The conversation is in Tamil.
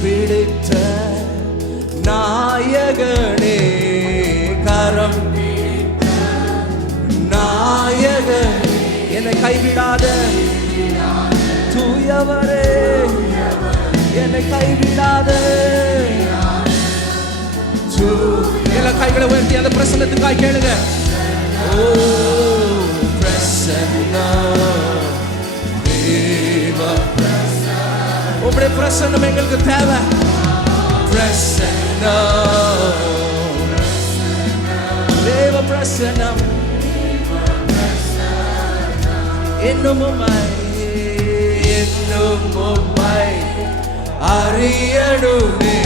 பிடித்த நாயகனே, கரம் நாயகனே, என்னை கைவிடாத தூயவரே, என்னை கைவிடாத. எல்லா கைகளை உயர்த்தி அந்த பிரசன்னத்துக்காய் கேளுங்க. ஓ பிரசன்னம், தேவ பிரசன்னம், உம்முடைய பிரசன்னம் எங்களுக்கு தேவை. பிரசன்னம், தேவ பிரசன்னம், இன்னும் உம்மை அறியணுமே.